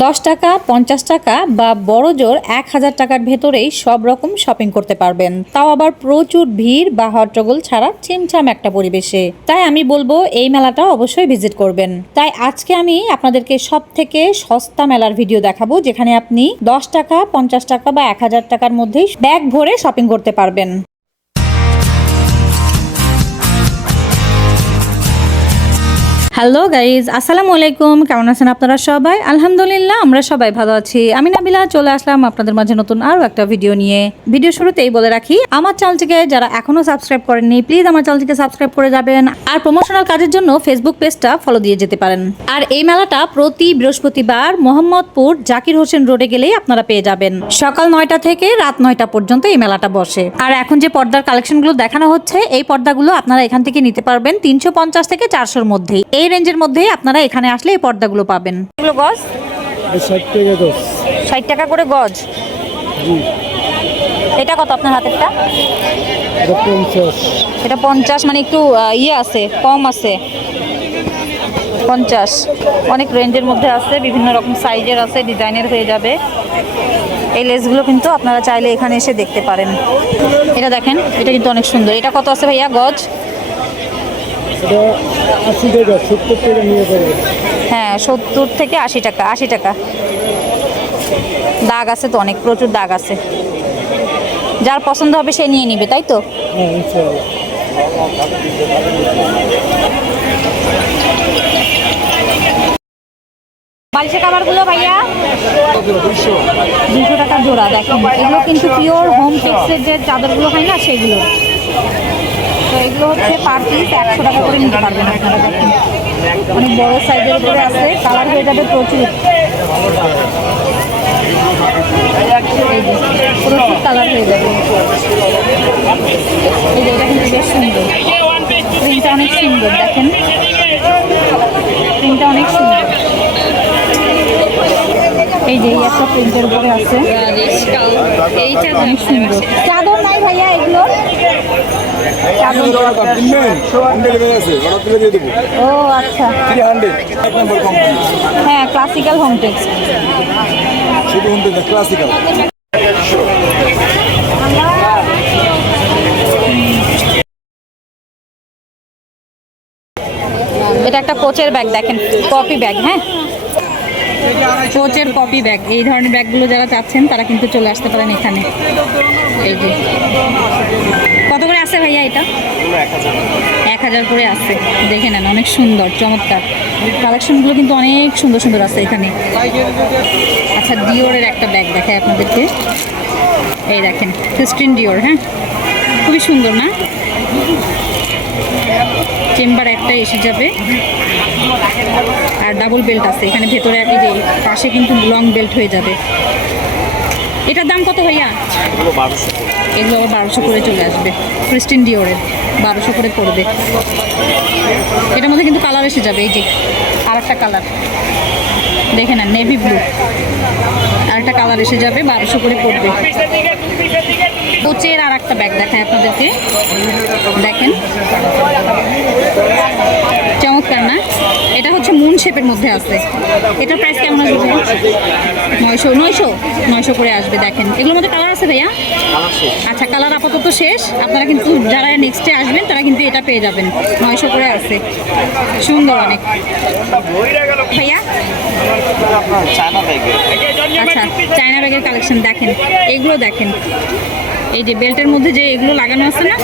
10 টাকা 50 টাকা বা বড় জোর 1000 টাকার ভেতরেই সব রকম শপিং করতে পারবেন, তাও আবার প্রচুর ভিড় বা হট্টগোল ছাড়া ছিমছাম একটা পরিবেশে। তাই আমি বলবো এই মেলাটা অবশ্যই ভিজিট করবেন। তাই আজকে আমি আপনাদেরকে সব থেকে সস্তা মেলার ভিডিও দেখাবো, যেখানে আপনি 10 টাকা 50 টাকা বা 1000 টাকার মধ্যেই ব্যাগ ভরে শপিং করতে পারবেন। হ্যালো গাইজ, আসসালামু আলাইকুম। কেমন আছেন আপনারা সবাই? আলহামদুলিল্লাহ আমরা সবাই ভালো আছি। আমি নাবিলা চলে আসলাম আপনাদের মাঝে নতুন আরও একটা ভিডিও নিয়ে। ভিডিও শুরুতেই বলে রাখি, আমার চ্যানেলটিকে যারা এখনো সাবস্ক্রাইব করেননি প্লিজ আমার চ্যানেলটিকে সাবস্ক্রাইব করে যাবেন, আর প্রমোশনাল কাজের জন্য ফেসবুক পেজটা ফলো দিয়ে যেতে পারেন। আর এই মেলাটা প্রতি বৃহস্পতিবার মোহাম্মদপুর জাকির হোসেন রোডে গেলেই আপনারা পেয়ে যাবেন। সকাল 9টা থেকে রাত 9টা পর্যন্ত এই মেলাটা বসে। আর এখন যে পর্দার কালেকশনগুলো দেখানো হচ্ছে, এই পর্দাগুলো আপনারা এখান থেকে নিতে পারবেন 350 থেকে 400-র মধ্যেই। এই রেঞ্জের মধ্যেই আপনারা এখানে আসলে এই পর্দাগুলো পাবেন। এগুলো গজ 60 টাকা করে গজ। এটা কত আপনার হাতেরটা? এটা 50, মানে একটু ইয়ে আছে, কম আছে 50। অনেক রেঞ্জের মধ্যে আছে, বিভিন্ন রকম সাইজের আছে, ডিজাইনের হয়ে যাবে। এই লেসগুলো কিন্তু আপনারা চাইলে এখানে এসে দেখতে পারেন। এটা দেখেন, এটা কিন্তু অনেক সুন্দর। এটা কত আছে ভাইয়া গজ? হ্যাঁ, 70 থেকে 80 টাকা। 80 টাকা। দাগ আছে তো অনেক, প্রচুর দাগ আছে। যার পছন্দ হবে সে নিয়ে নিবে, তাই তো? বালিশের কাভারগুলো ভাইয়া 200 টাকা জোড়া। দেখেন এগুলো কিন্তু পিওর হোম টেক্সের যে চাদরগুলো হয় না, সেগুলো। তো এগুলো হচ্ছে পার পিস 100 টাকা করে নিতে পারবেন আপনারা। দেখেন অনেক বড় সাইজের উপরে আছে, কালার হয়ে যাবে প্রচুর। প্রচুর কালার হয়ে যাবে। এই যে এটা কিন্তু বেশ সুন্দর, প্রিন্টটা অনেক সুন্দর। দেখেন প্রিন্টটা অনেক সুন্দর। এই যে একটা প্রিন্টের উপরে আছে, এইটা অনেক সুন্দর। চাদর নাই ভাইয়া এগুলো? ও আচ্ছা, হ্যাঁ ক্লাসিক্যাল হোম টেক্সট। এটা একটা কোচের ব্যাগ, দেখেন কপি ব্যাগ। হ্যাঁ, কোচের কপি ব্যাগ। এই ধরনের ব্যাগগুলো যারা চাচ্ছেন তারা কিন্তু চলে আসতে পারেন এখানে। এই যে কত করে আছে ভাইয়া এটা? 1000 করে আছে। দেখে নেন, অনেক সুন্দর, চমৎকার কালেকশনগুলো কিন্তু অনেক সুন্দর সুন্দর আছে এখানে। আচ্ছা, ডিওরের একটা ব্যাগ দেখায় আপনাদেরকে। এই দেখেন ক্রিস্টিন ডিওর। হ্যাঁ, খুবই সুন্দর না? চেম্বার একটা এসে যাবে, আর ডাবল বেল্ট আছে এখানে ভেতরে। এই যে পাশে কিন্তু লং বেল্ট হয়ে যাবে। এটার দাম কত ভাইয়া? এগুলো আবার 1200 করে চলে আসবে। ক্রিস্টিন ডিওরের 1200 করে পড়বে। এটার মধ্যে কিন্তু কালার এসে যাবে। এই যে আর একটা কালার দেখে না, নেভি ব্লু। আর একটা কালার এসে যাবে, 1200 করে পড়বে। কোচের আর একটা ব্যাগ দেখায় আপনাদেরকে। দেখেন চমৎকার না? এটা হচ্ছে মুন শেপের মধ্যে আছে। এটার প্রাইস কেমন আসবে? 900 করে আসবে। দেখেন এগুলোর মধ্যে কালার আছে ভাইয়া? আচ্ছা, কালার আপাতত শেষ। আপনারা কিন্তু যারা নেক্সটে আসবেন তারা কিন্তু এটা পেয়ে যাবেন। 900 করে আছে, সুন্দর অনেক। ভাইয়া আচ্ছা, চায়না ব্যাগের কালেকশন দেখেন। এগুলো দেখেন, এই যে বেল্টের মধ্যে যে এগুলো লাগানো আছে না,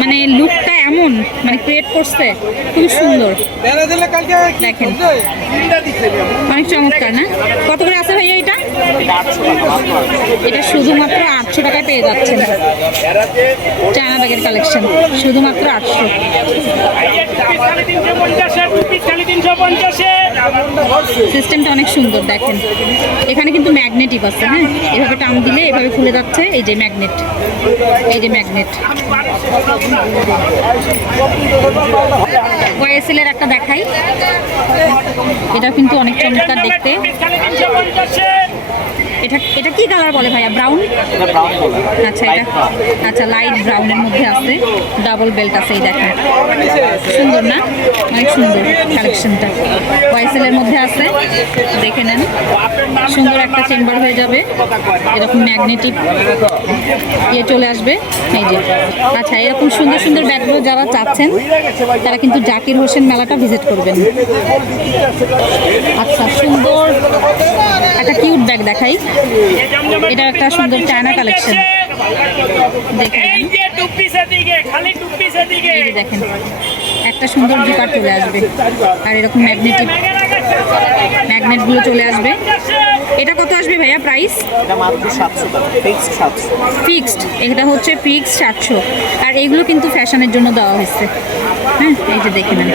মানে লুকটা এমন মানে ক্রিয়েট করছে, খুবই সুন্দর। দেখেন অনেক চমৎকার না? কত করে আছে ভাইয়া এটা? এটা শুধুমাত্র 800 টাকায় পেয়ে যাচ্ছেন। চায়না ব্যাগের কালেকশন শুধুমাত্র 800। সিস্টেমটা অনেক সুন্দর। দেখেন এখানে কিন্তু ম্যাগনেটিক আছে। হ্যাঁ, এভাবে টান দিলে এভাবে খুলে যাচ্ছে। এই যে ম্যাগনেট, এই যে ম্যাগনেট। ওয়েসেলের একটা দেখাই, এটা কিন্তু অনেক চমৎকার দেখতে। এটা এটা কি কালার বলে ভাইয়া? ব্রাউন? এটা ব্রাউন কালার। আচ্ছা এটা আচ্ছা লাইট ব্রাউনের মধ্যে আছে, ডাবল বেল্ট আছে, এই দেখেন সুন্দর না, অনেক সুন্দর কালেকশনটা। ওয়াইসেলের মধ্যে আছে, দেখে নেন সুন্দর একটা চেম্বার হয়ে যাবে, এরকম ম্যাগনেটিক ইয়ে চলে আসবে এই যে। আচ্ছা এরকম সুন্দর সুন্দর ব্যাগগুলো যারা চাচ্ছেন তারা কিন্তু জাকির হোসেন মেলাটা ভিজিট করবেন। আচ্ছা সুন্দর একটা কিউট ব্যাগ দেখাই, এটা একটা সুন্দর চায়না কালেকশন, দেখেন এই যে দেখেন একটা সুন্দর জিপার চলে আসবে আর এরকম ম্যাগনেটগুলো চলে আসবে। এটা কত আসবে ভাইয়া প্রাইস? এটা মাত্র 700 টাকা, ফিক্সড 700। ফিক্সড, এটা হচ্ছে ফিক্সড 700। আর এইগুলো কিন্তু ফ্যাশনের জন্য দেওয়া হয়েছে, হ্যাঁ এই যে দেখে নেন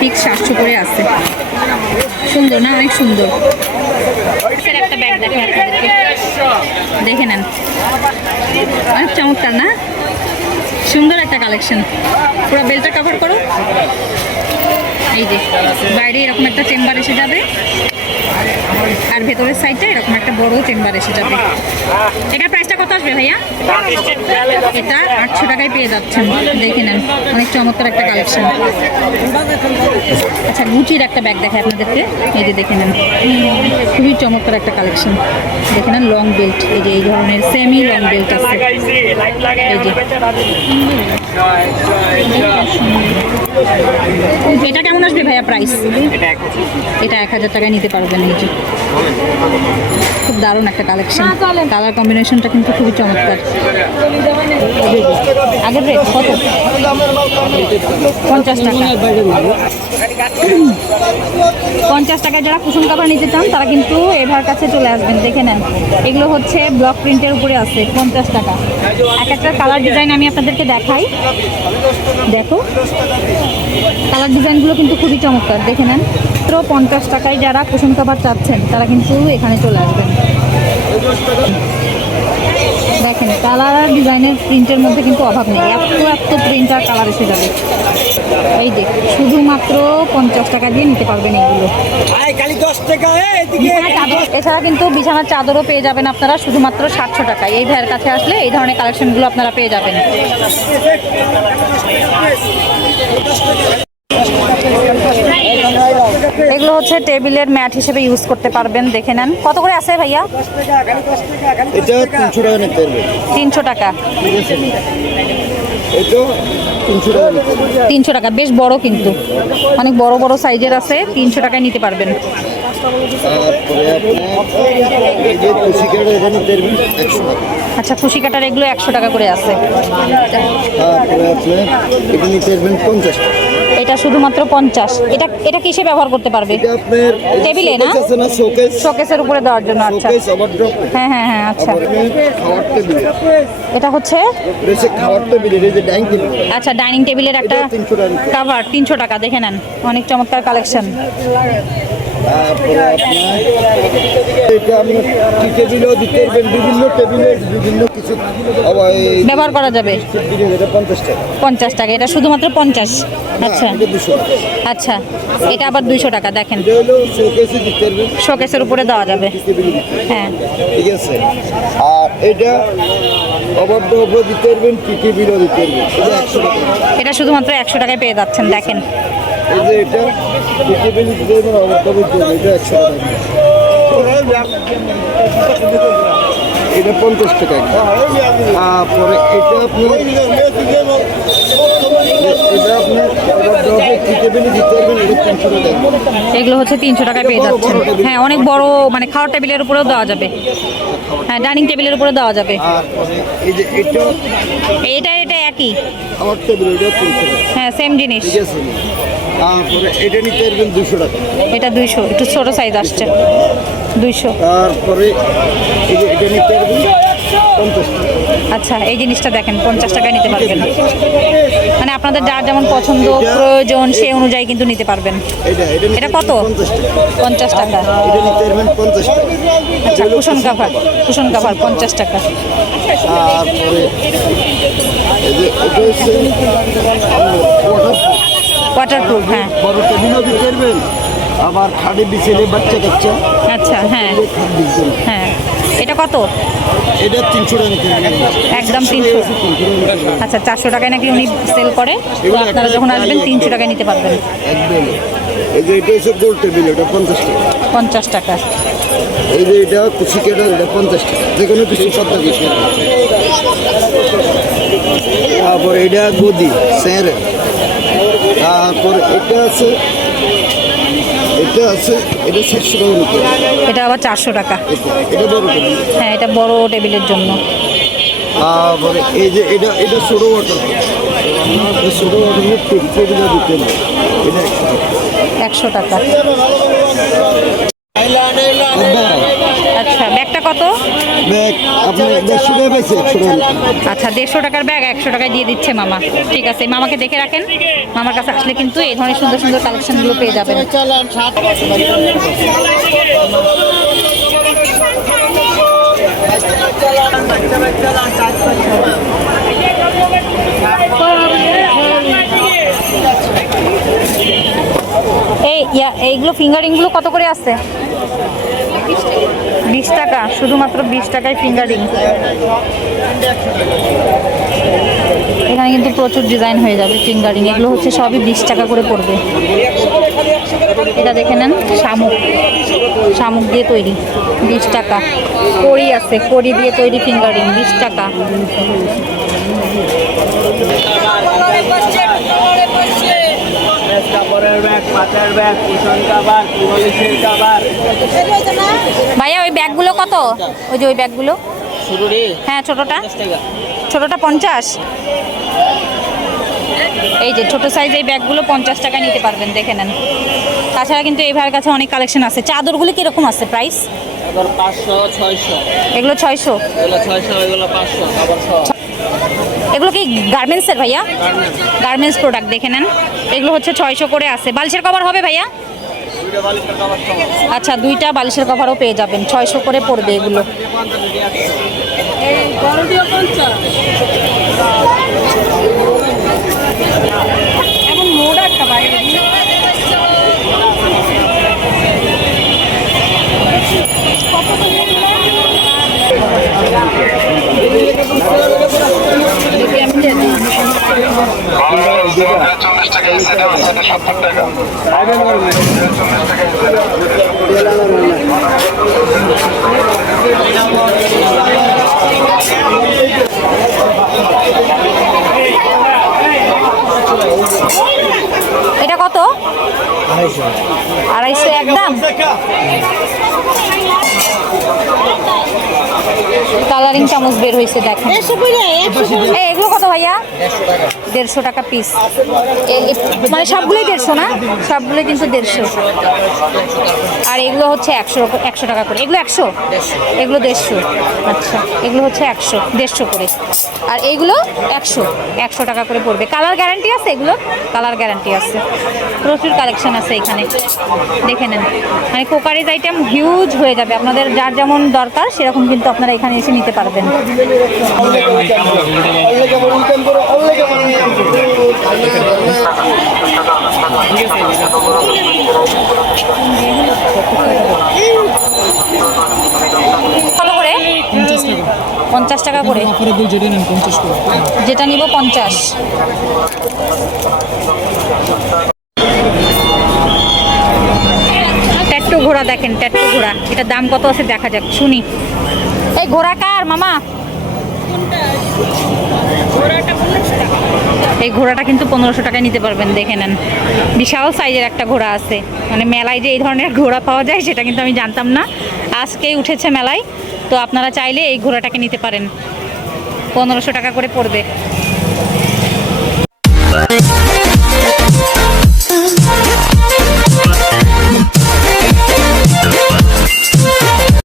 ফিক্সড 700 করে আছে। সুন্দর না, অনেক সুন্দর। একটা ব্যাগ দেখেন আপনাদেরকে, দেখে নেন অনেক চমৎকার না, সুন্দর একটা কালেকশন। পুরো বেলটা কভার করো, এই যে বাইরে এরকম একটা চেম্বার এসে যাবে আর ভেতরের সাইডটা এরকম একটা বড় চেম্বার এসে যাবে। এটার প্রাইসটা কত আসবে ভাইয়া? এটা 800 টাকায় পেয়ে যাচ্ছেন, দেখে নেন অনেক চমৎকার একটা কালেকশন। আচ্ছা গুচির একটা ব্যাগ দেখায় আপনাদেরকে, এই যে দেখে নেন খুবই চমৎকার একটা কালেকশন, দেখে নেন লং বেল্ট, এই যে এই ধরনের সেমি লং বেল্ট আছে, এই যে এটা কেমন আসবে ভাইয়া প্রাইস? এটা 1000 টাকায় নিতে পারবেন। এই যে খুব দারুণ একটা কালেকশন, কালার কম্বিনেশনটা কিন্তু খুবই চমৎকার। আগের রেট কত? 50 টাকা। 50 টাকায় যারা কুশন কাভার নিতে চান তারা কিন্তু এভার কাছে চলে আসবেন, দেখে নেন এগুলো হচ্ছে ব্লক প্রিন্টের উপরে আছে, 50 টাকা। এক একটা কালার ডিজাইন আমি আপনাদেরকে দেখাই, দেখো কালার ডিজাইনগুলো কিন্তু খুবই চমৎকার, দেখে নেন। মাত্র 50 টাকায় যারা কুশন কাভার চাচ্ছেন তারা কিন্তু এখানে চলে আসবেন। দেখেন কালার আর ডিজাইনের প্রিন্টের মধ্যে কিন্তু অভাব নেই, এত প্রিন্ট আর কালার এসে যাবে। এই যে শুধুমাত্র 50 টাকা দিয়ে নিতে পারবেন এইগুলো। এছাড়া কিন্তু বিছানার চাদরও পেয়ে যাবেন আপনারা শুধুমাত্র 700 টাকায়। এই ভাইয়ের কাছে আসলে এই ধরনের কালেকশনগুলো আপনারা পেয়ে যাবেন। এগুলো হচ্ছে টেবিলের ম্যাট হিসেবে ইউজ করতে পারবেন, দেখে নেন কত করে আছে ভাইয়া? এটা 300 টাকা নিতে পারবে। 300 টাকা। এটা 300 টাকা নিতে পারবে। 300 টাকা, বেশ বড় কিন্তু অনেক বড় বড় সাইজের আছে, 300 টাকায় নিতে পারবেন। তারপরে আপনার এই যে কুশি কাটা এটা নিতে পারবেন 100 টাকা। আচ্ছা কুশি কাটার এগুলো 100 টাকা করে আছে। তারপরে আপনি এটা নিতে পারবেন 50 টাকা। এটা শুধুমাত্র 50। এটা কিসে ব্যবহার করতে পারবে? এটা আপনার টেবিলে না, আছে না শোকেস, শোকেসের উপরে দেওয়ার জন্য। আচ্ছা শোকেস ওভারড্রপ। হ্যাঁ আচ্ছা খাওয়ার টেবিল, এটা হচ্ছে এটা খাওয়ার টেবিল, এই যে ডাইনিং টেবিল। আচ্ছা ডাইনিং টেবিলের একটা 300 টাকা। কাভার 300 টাকা, দেখে নেন অনেক চমৎকার কালেকশন। তারপরে আপনার এটা আপনি টি টেবিলও দিতে পারবেন, বিভিন্ন টেবিলে বিভিন্ন কিছু ব্যবহার করা যাবে। এটা 50 টাকা। 50 টাকা, এটা শুধুমাত্র 50। আচ্ছা এটা 200 টাকা। আচ্ছা এটা আবার 200 টাকা, দেখেন এটা হলো শোকেসে দিতে পারবেন, শোকেসের উপরে দেওয়া যাবে। টেবিলে দিতে পারবেন। হ্যাঁ ঠিক আছে। আর এটা ওভারড্রপ দিতে পারবেন, টি টেবিলও দিতে পারবেন, এটা 100 টাকা। এটা শুধুমাত্র 100 টাকায় পেয়ে যাচ্ছেন, দেখেন এই যে এটা টি টেবিল দিতে পারবেন, ওভারড্রপ দিতে পারবেন, এটা 100 টাকা। এটা 50 টাকা। তারপরে এটা আপনি এগুলো হচ্ছে 300 টাকায় পেয়ে যাচ্ছেন। হ্যাঁ অনেক বড়, মানে খাওয়ার টেবিলের উপরেও দেওয়া যাবে, হ্যাঁ ডাইনিং টেবিলের উপরে দেওয়া যাবে। এই যে এটা একই খাওয়ার টেবিল, এটা 300 টাকা। হ্যাঁ সেম জিনিস। ঠিক আছে। তারপরে এটা নিতে পারবেন 200 টাকা। এটা 200, একটু ছোট সাইজ আসছে 200। তারপরে এই যে এটা নিতে পারবেন 50 টাকা। আচ্ছা এই জিনিসটা দেখেন 50 টাকায় নিতে পারবেন, মানে আপনাদের যার যেমন পছন্দ প্রয়োজন সেই অনুযায়ী কিন্তু নিতে পারবেন। এটা কত? 50 টাকা। এটা নিতে পারবেন 50 টাকা। আচ্ছা কুশন কাভার 50 টাকা। তারপরে এই যে এটা হচ্ছে ওয়াটারপ্রুফ, হ্যাঁ বড় টেবিলও দিতে পারবেন, আবার খাটে বিছেলে বাচ্চা কাচ্চা। আচ্ছা হ্যাঁ খাট দিচ্ছেন। হ্যাঁ এটা কত? এটা 300 টাকা নিতে হবে। একদম 300। আচ্ছা 400 টাকায় নাকি উনি সেল করে, তো আপনারা যখন আসবেন 300 টাকায় নিতে পারবেন। একদম। এই যে এটা হচ্ছে গোল টেবিল, এটা 50 টাকা। 50 টাকা। এই যে এটা কুচি কেটে, এটা 50 টাকা। যে কোনো কিছু সত্তা কিছু। তারপর এটা গদি স্যার। তারপর এটা আছে, এটা 700 টাকা নিতে হবে। এটা আবার 400 টাকা। এটা বড় টেবিল। হ্যাঁ, এটা বড় টেবিলের জন্য। তারপরে এই যে এটা ছোট ওয়াটার, ছোট ওয়াটার টেবিল দিতে হবে। এটা 100 টাকা। আচ্ছা, ব্যাগটা কত? ব্যাগ আপনি 150 টাকা পাইছে, 100 টাকা। আচ্ছা, 150 টাকার ব্যাগ 100 টাকায় দিয়ে দিচ্ছে মামা। ঠিক আছে, মামাকে দেখে রাখেন। মামার কাছে আসলে কিন্তু এই ধরনের সুন্দর সুন্দর কালেকশনগুলো পেয়ে যাবেন। এইগুলো ফিঙ্গারিংগুলো কত করে আছে? 20 টাকা। শুধুমাত্র 20 টাকায় ফিঙ্গারিং। এখানে কিন্তু প্রচুর ডিজাইন হয়ে যাবে ফিঙ্গারিং। এগুলো হচ্ছে সবই 20 টাকা করে পড়বে। এটা দেখে নেন, শামুক দিয়ে তৈরি, 20 টাকা। কড়ি আছে, কড়ি দিয়ে তৈরি ফিঙ্গারিং, 20 টাকা। কাপড়ের ব্যাগ, পাটের ব্যাগ, কুশন কাভার, পলিশের কাভার। ভাইয়া ওই ব্যাগগুলো কত? ওই যে ওই ব্যাগগুলো। হ্যাঁ, ছোটটা 50। এই যে ছোট সাইজ এই ব্যাগগুলো 50 টাকা নিতে পারবেন, দেখে নেন। তাছাড়া কিন্তু এই ভাইয়ের কাছে অনেক কালেকশন আছে। চাদরগুলো কিরকম আছে প্রাইস? 500, 600। এগুলো 600। এগুলো 600, এগুলো 500 কাপড় সহ। এগুলো কি গার্মেন্টসের ভাইয়া? গার্মেন্টস প্রোডাক্ট, দেখে নেন। এগুলো হচ্ছে 600 করে আছে। বালিশের কভার হবে ভাইয়া? আচ্ছা, 2টা বালিশের কভারও পেয়ে যাবেন, 600 করে পড়বে এগুলো। এটা কত? 250 একদম। কালারিং চামচ বের হয়েছে, দেখেন। এগুলো কত ভাইয়া? 150 টাকা পিস। মানে সবগুলোই 150 না? সবগুলো কিন্তু 150। আর এগুলো হচ্ছে 100 টাকা করে। এগুলো 100, এগুলো 150। আচ্ছা, এগুলো হচ্ছে 100 করে। আর এইগুলো 100 টাকা করে পড়বে। কালার গ্যারান্টি আছে, এগুলো কালার গ্যারান্টি আছে। প্রচুর কালেকশন আছে এখানে, দেখে নেন। মানে কোকারিজ আইটেম হিউজ হয়ে যাবে। আপনাদের যার যেমন দরকার সেরকম কিন্তু আপনারা এখানে এসে নিতে পারবেন। কত করে? 50 টাকা করে। যেটা নিব 50। ট্যাটু ঘোড়া দেখেন, ট্যাটু ঘোড়া। এটার দাম কত আছে দেখা যাক, শুনি। এই ঘোড়া কার মামা? এই ঘোড়াটা কিন্তু 1500 টাকায় নিতে পারবেন, দেখে নেন। বিশাল সাইজের একটা ঘোড়া আছে। মানে মেলায় যে এই ধরনের ঘোড়া পাওয়া যায় সেটা কিন্তু আমি জানতাম না, আজকেই উঠেছে মেলায়। তো আপনারা চাইলে এই ঘোড়াটাকে নিতে পারেন, 1500 টাকা করে পড়বে।